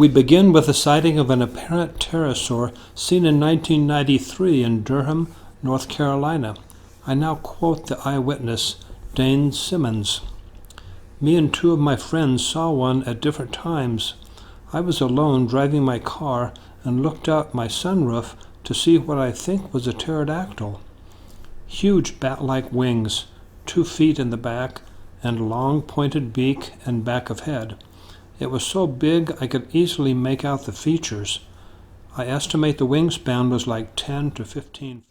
We begin with the sighting of an apparent pterosaur seen in 1993 in Durham, North Carolina. I now quote the eyewitness, Dane Simmons. Me and two of my friends saw one at different times. I was alone driving my car and looked out my sunroof to see what I think was a pterodactyl. Huge bat-like wings, 2 feet in the back, and long pointed beak and back of head. It was so big I could easily make out the features. I estimate the wingspan was like 10 to 15.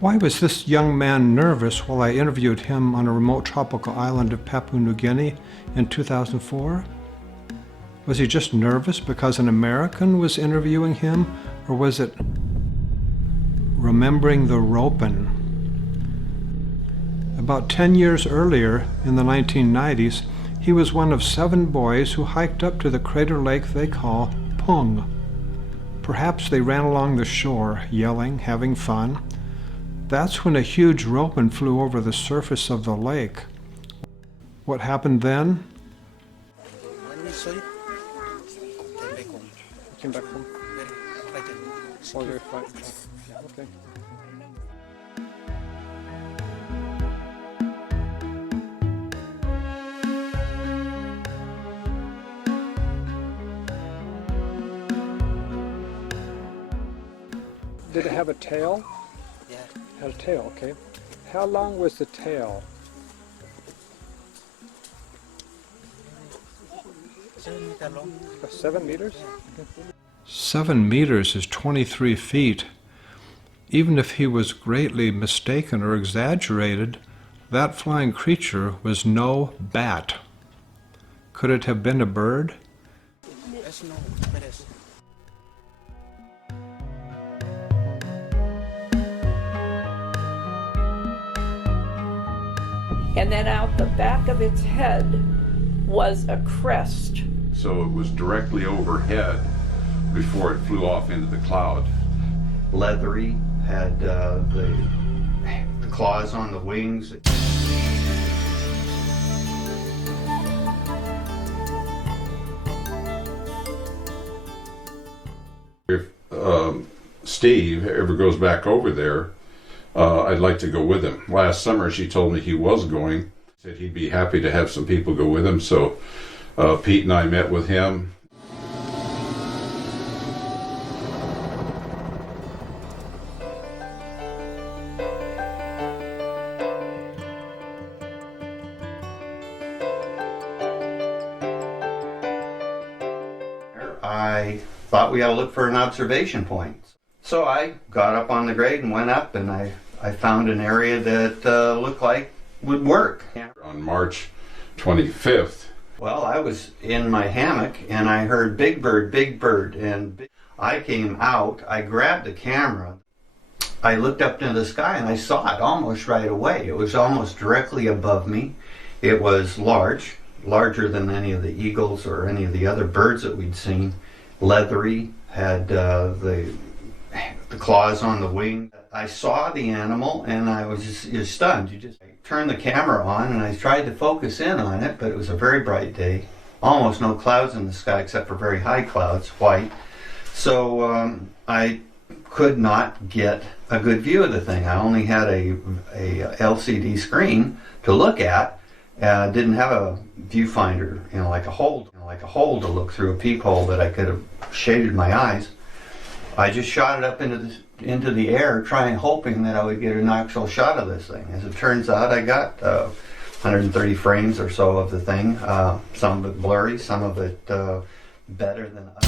Why was this young man nervous while I interviewed him on a remote tropical island of Papua New Guinea in 2004? Was he just nervous because an American was interviewing him, or was it remembering the Ropen? About 10 years earlier, in the 1990s, he was one of 7 boys who hiked up to the crater lake they call Pung. Perhaps they ran along the shore, yelling, having fun. That's when a huge Ropen flew over the surface of the lake. What happened then? Came back home. Oh, very frightened. Okay. Did it have a tail? Yeah. Had a tail, okay. How long was the tail? 7 meters long. 7 meters? Yeah. Okay. 7 meters is 23 feet. Even if he was greatly mistaken or exaggerated, that flying creature was no bat. Could it have been a bird? Yes, no, it is. And then out the back of its head was a crest. So it was directly overhead before it flew off into the cloud. Leathery, had the claws on the wings. If Steve ever goes back over there, I'd like to go with him. Last summer she told me he was going. Said he'd be happy to have some people go with him, so Pete and I met with him. I thought we ought to look for an observation point. So I got up on the grade and went up, and I found an area that looked like would work. On March 25th. Well, I was in my hammock and I heard big bird, and I came out, I grabbed the camera, I looked up into the sky and I saw it almost right away. It was almost directly above me. It was large, larger than any of the eagles or any of the other birds that we'd seen. Leathery, had the claws on the wing. I saw the animal and I was just stunned. You just turned the camera on and I tried to focus in on it, but it was a very bright day. Almost no clouds in the sky except for very high clouds, white. So I could not get a good view of the thing. I only had a LCD screen to look at. Didn't have a viewfinder, like a hole to look through, a peephole that I could have shaded my eyes. I just shot it up into the air, hoping that I would get an actual shot of this thing. As it turns out, I got 130 frames or so of the thing. Some of it blurry, some of it better than others.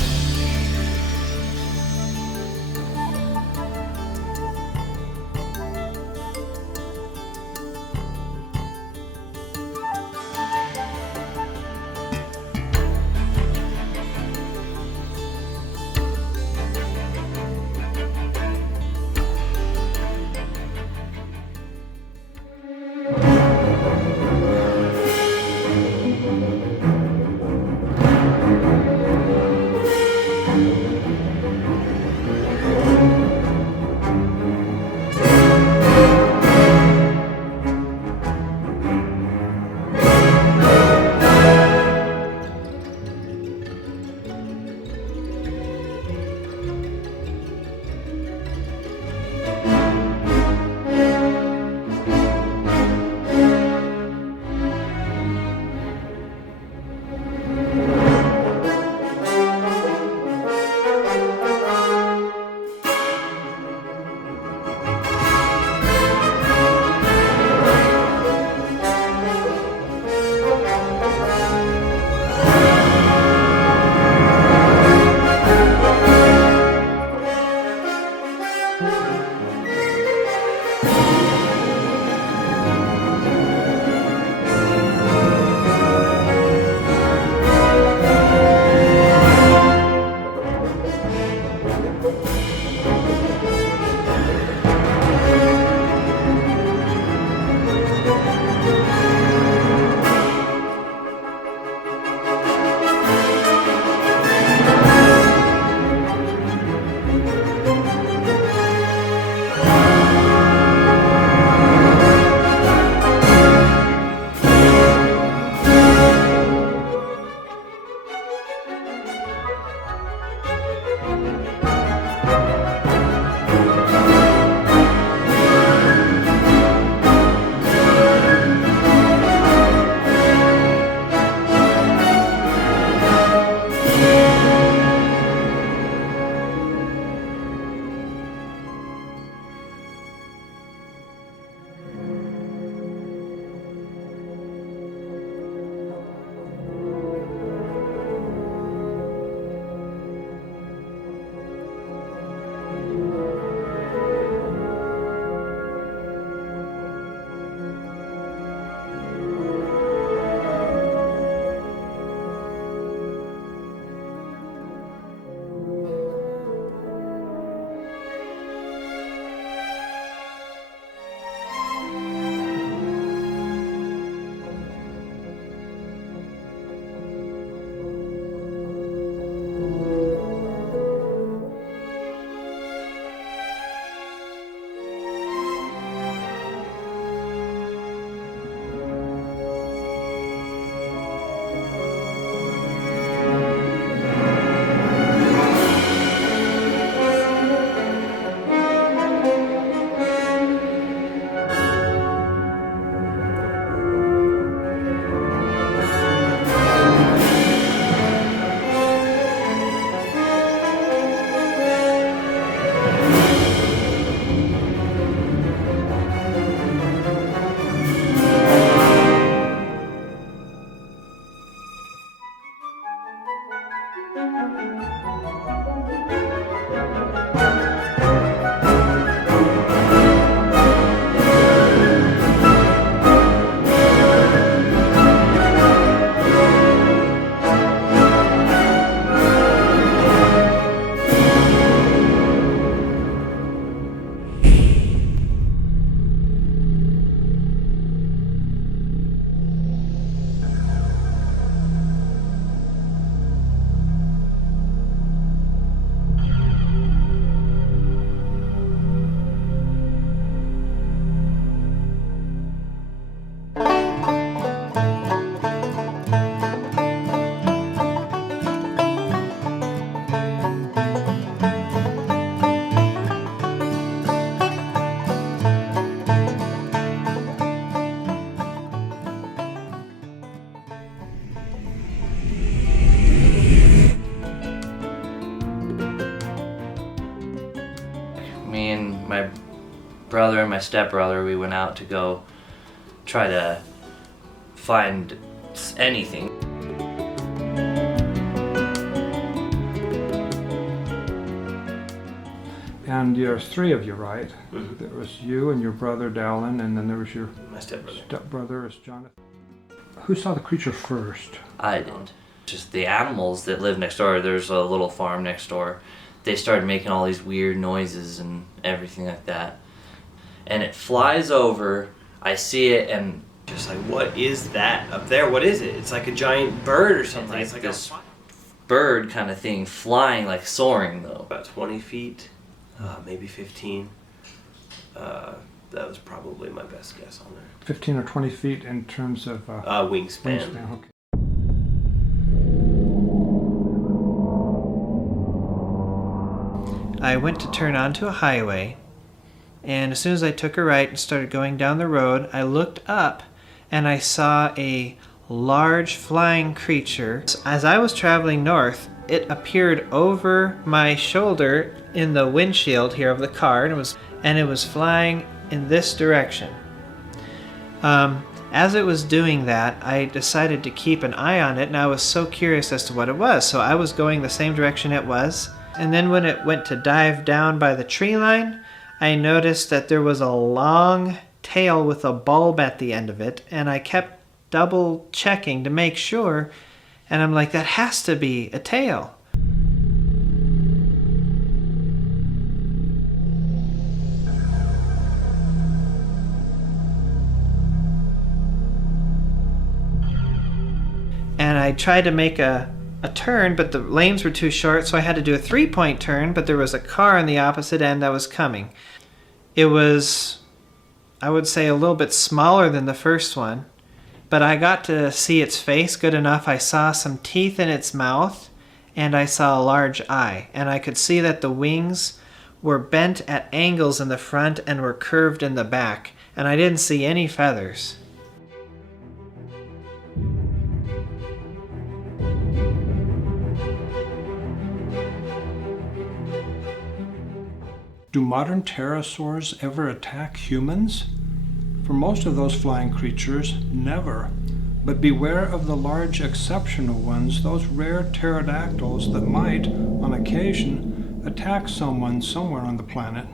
Me and my brother and my stepbrother, we went out to go try to find anything. And there's three of you, right? Mm-hmm. There was you and your brother Dallin, and then there was your My stepbrother. stepbrother is Jonathan. Who saw the creature first? I did. Just the animals that live next door, there's a little farm next door. They started making all these weird noises and everything like that. And it flies over, I see it, and just like, what is that up there? What is it? It's like a giant bird or something. like It's like this bird kind of thing, flying, like soaring though. about 20 feet, maybe 15. That was probably my best guess on there. 15 or 20 feet in terms of Wingspan. wingspan. Okay. I went to turn onto a highway, and as soon as I took a right and started going down the road, I looked up and I saw a large flying creature. As I was traveling north, it appeared over my shoulder in the windshield here of the car, and it was flying in this direction. As it was doing that, I decided to keep an eye on it, and I was so curious as to what it was. So I was going the same direction it was. And then when it went to dive down by the tree line, I noticed that there was a long tail with a bulb at the end of it, and I kept double checking to make sure, and I'm like, that has to be a tail. I tried to make a turn, but the lanes were too short, so I had to do a 3-point turn, but there was a car on the opposite end that was coming. It was, I would say, a little bit smaller than the first one, but I got to see its face good enough. I saw some teeth in its mouth, and I saw a large eye, and I could see that the wings were bent at angles in the front and were curved in the back, and I didn't see any feathers. Do modern pterosaurs ever attack humans? For most of those flying creatures, never. But beware of the large exceptional ones, those rare pterodactyls that might, on occasion, attack someone somewhere on the planet.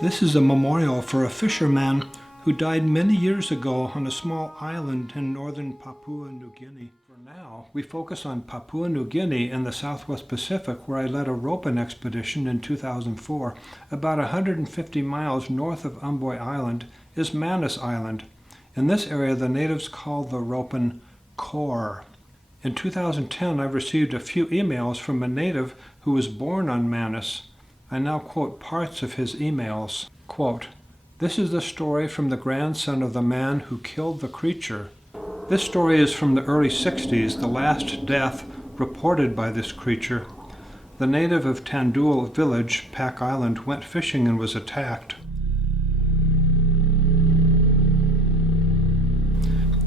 This is a memorial for a fisherman who died many years ago on a small island in northern Papua New Guinea. For now, we focus on Papua New Guinea in the Southwest Pacific, where I led a Ropen expedition in 2004. About 150 miles north of Umboy Island is Manus Island. In this area, the natives call the Ropen core. In 2010, I received a few emails from a native who was born on Manus. I now quote parts of his emails. Quote, "This is the story from the grandson of the man who killed the creature. This story is from the early 60s, the last death reported by this creature. The native of Tandul village, Pack Island, went fishing and was attacked.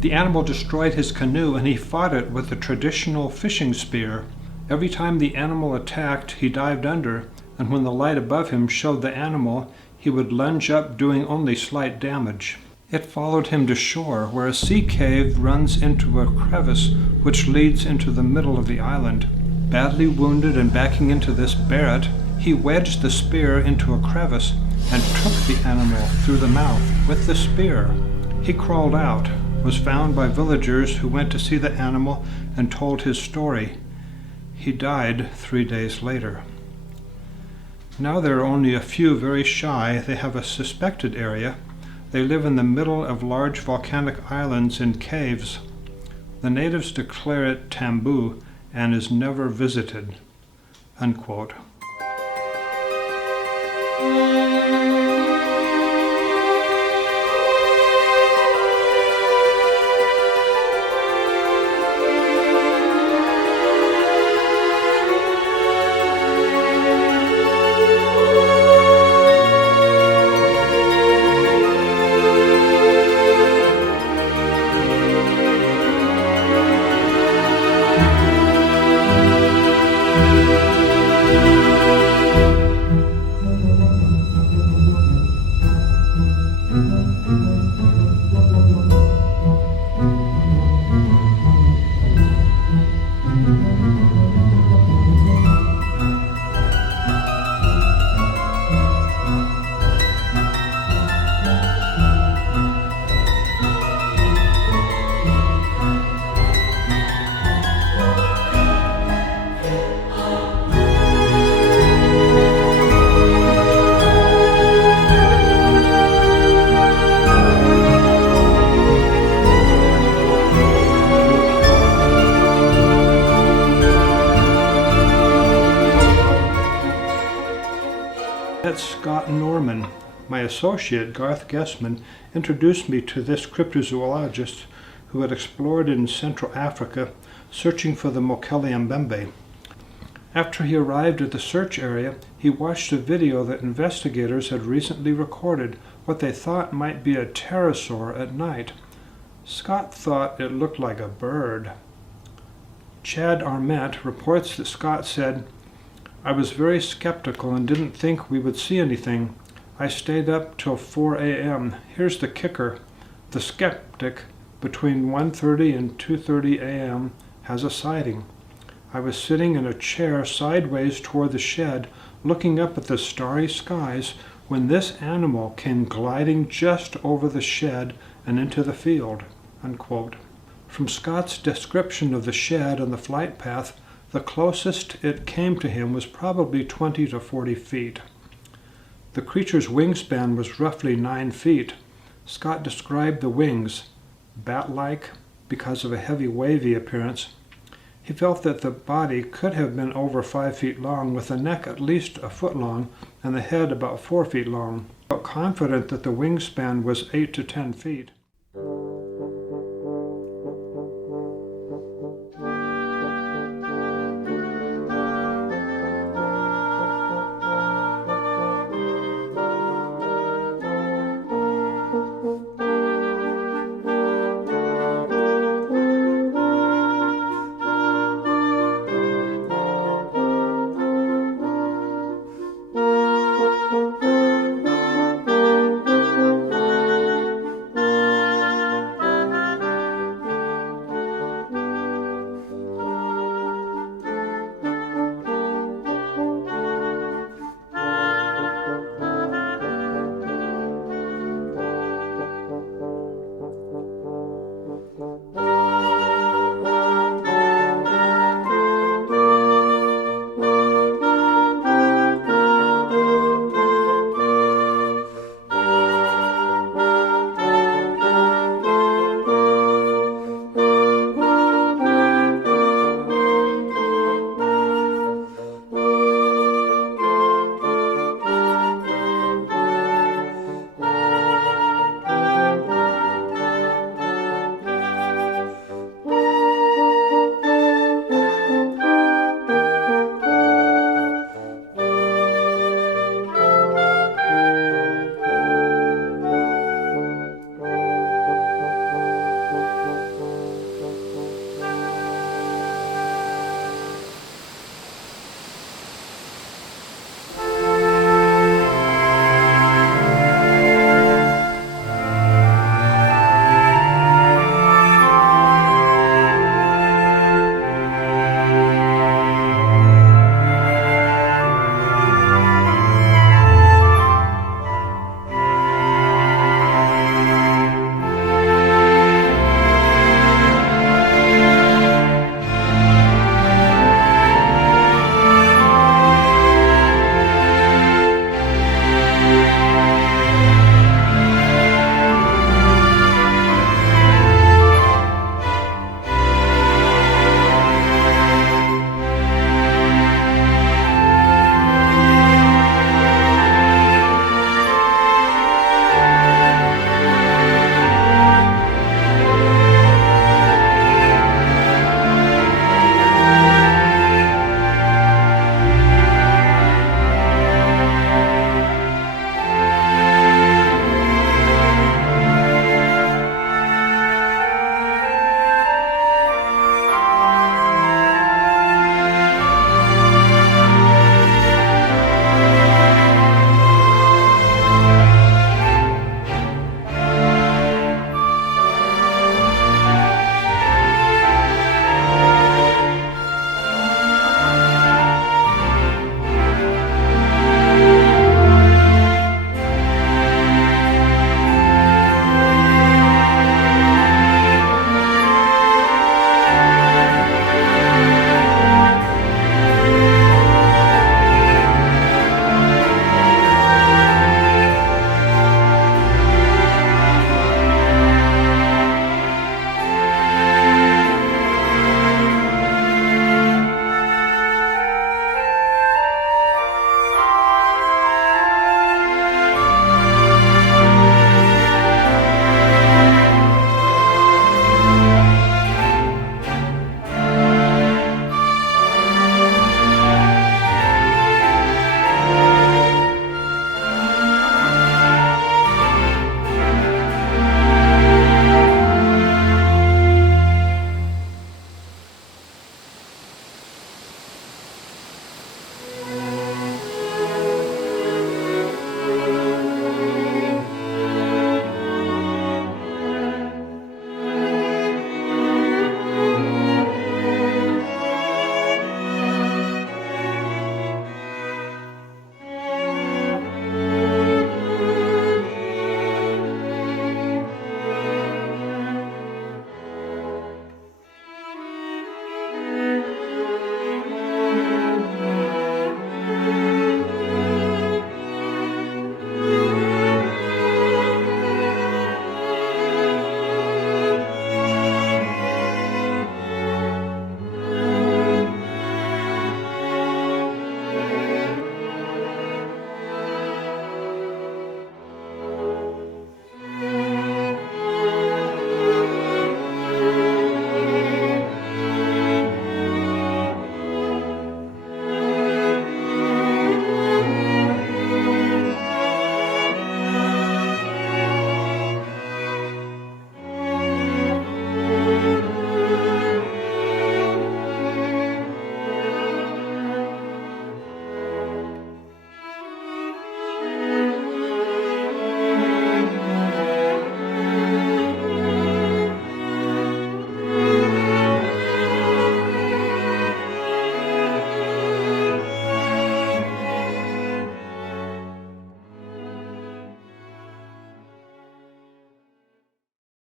The animal destroyed his canoe and he fought it with a traditional fishing spear. Every time the animal attacked, he dived under, and when the light above him showed the animal, he would lunge up, doing only slight damage. It followed him to shore, where a sea cave runs into a crevice which leads into the middle of the island. Badly wounded and backing into this barret, he wedged the spear into a crevice and took the animal through the mouth with the spear. He crawled out, was found by villagers who went to see the animal and told his story. He died 3 days later. Now there are only a few very shy. They have a suspected area. They live in the middle of large volcanic islands in caves. The natives declare it taboo and is never visited." Unquote. Scott Norman, my associate Garth Gessman, introduced me to this cryptozoologist who had explored in Central Africa searching for the Mokele-mbembe. After he arrived at the search area, he watched a video that investigators had recently recorded what they thought might be a pterosaur at night. Scott thought it looked like a bird. Chad Arment reports that Scott said, "I was very skeptical and didn't think we would see anything. I stayed up till 4 a.m. Here's the kicker. The skeptic between 1:30 and 2:30 a.m. has a sighting. I was sitting in a chair sideways toward the shed, looking up at the starry skies, when this animal came gliding just over the shed and into the field." Unquote. From Scott's description of the shed and the flight path, the closest it came to him was probably 20 to 40 feet. The creature's wingspan was roughly 9 feet. Scott described the wings, bat-like because of a heavy wavy appearance. He felt that the body could have been over 5 feet long, with the neck at least a foot long and the head about 4 feet long. He felt confident that the wingspan was 8 to 10 feet.